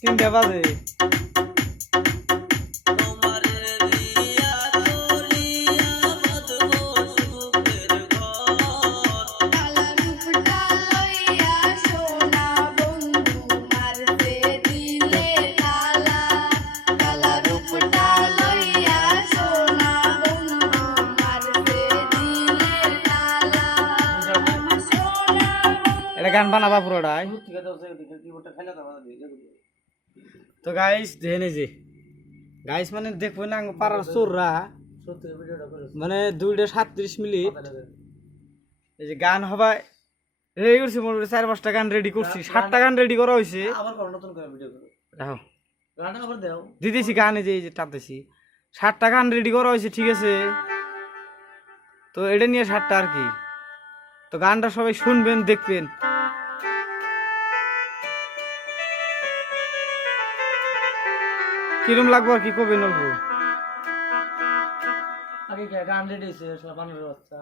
তিনটা বাজে এটা গান বানাবা পুরোটাই। তো গাইস দেখে যে গাইস মানে দেখবো না পাড়ার চোররা মানে 2:37 মিনিট এই যে গান হবাই রেডি করছি, মোটামুটি 4-5টা গান রেডি করছি, 7টা গান রেডি করা হয়েছে। দিতেছি গান এই যে টানতেছি, 7টা গান রেডি করা হয়েছে, ঠিক আছে। তো এটা নিয়ে 7টা আর কি। তো গানটা সবাই শুনবেন, দেখবেন। কিরম লাগবো আর কি কবে নলবো আগে গান রেডি হয়েছে সব বানানোর ব্যবস্থা।